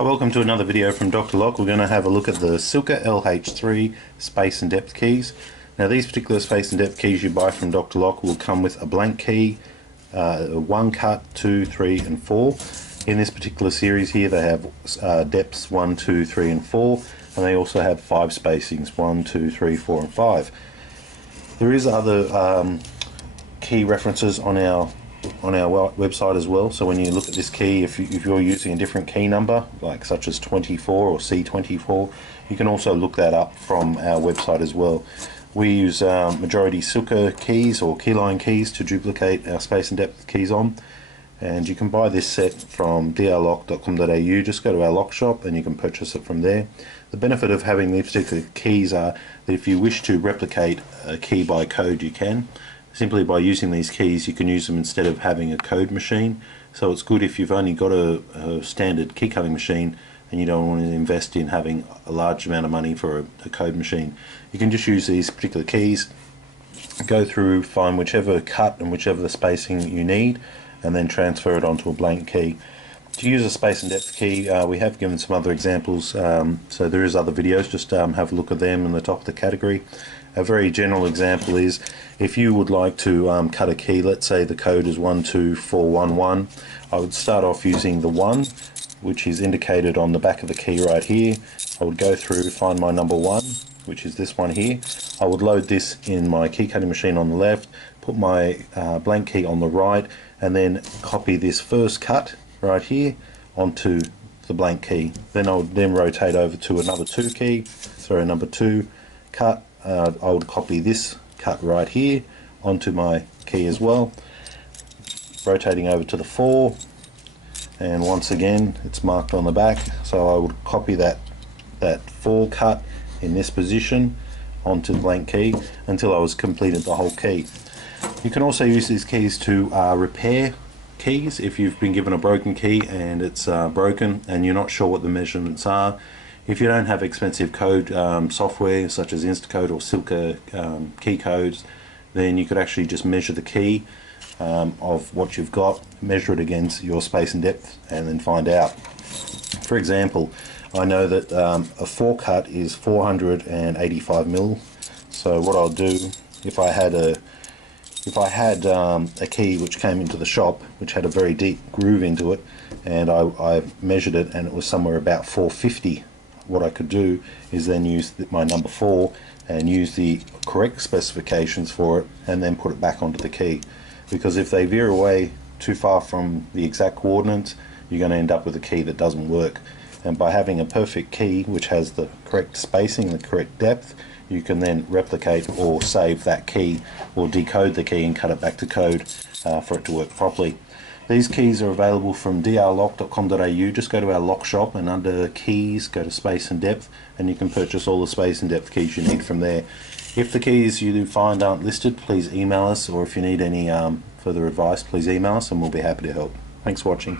Hi, welcome to another video from Dr. Lock. We're going to have a look at the Silka LH3 space and depth keys. Now these particular space and depth keys you buy from Dr. Lock will come with a blank key, 1 cut, 2, 3 and 4. In this particular series here they have depths 1, 2, 3 and 4, and they also have 5 spacings, 1, 2, 3, 4 and 5. There is other key references on our website as well, so when you look at this key, if you're using a different key number like such as 24 or C24, you can also look that up from our website as well. We use majority Silka keys or keyline keys to duplicate our space and depth keys on, and you can buy this set from drlock.com.au. Just go to our lock shop and you can purchase it from there. The benefit of having these particular keys are that if you wish to replicate a key by code, you can. Simply by using these keys you can use them instead of having a code machine, so it's good if you've only got a standard key cutting machine and you don't want to invest in having a large amount of money for a code machine. You can just use these particular keys, go through, find whichever cut and whichever the spacing you need, and then transfer it onto a blank key. To use a space and depth key, we have given some other examples, so there is other videos, just have a look at them in the top of the category. A very general example is if you would like to cut a key, let's say the code is 12411, I would start off using the 1, which is indicated on the back of the key right here. I would go through, find my number 1, which is this one here. I would load this in my key cutting machine on the left, put my blank key on the right, and then copy this first cut right here onto the blank key. Then I would then rotate over to another number 2 cut. I would copy this cut right here onto my key as well, rotating over to the 4, and once again it's marked on the back, so I would copy that 4 cut in this position onto the blank key until I was completed the whole key. You can also use these keys to repair keys. If you've been given a broken key and it's broken and you're not sure what the measurements are, if you don't have expensive code software such as Instacode or Silka key codes, then you could actually just measure the key of what you've got, measure it against your space and depth, and then find out. For example, I know that a 4 cut is 485 mil. So what I'll do, if I had a key which came into the shop which had a very deep groove into it, and I measured it and it was somewhere about 450, what I could do is then use my number 4 and use the correct specifications for it and then put it back onto the key, because if they veer away too far from the exact coordinates, you're going to end up with a key that doesn't work. And by having a perfect key which has the correct spacing, the correct depth, you can then replicate or save that key or decode the key and cut it back to code for it to work properly. These keys are available from drlock.com.au. Just go to our lock shop and under keys go to space and depth, and you can purchase all the space and depth keys you need from there. If the keys you find aren't listed, please email us, or if you need any further advice, please email us and we'll be happy to help. Thanks for watching.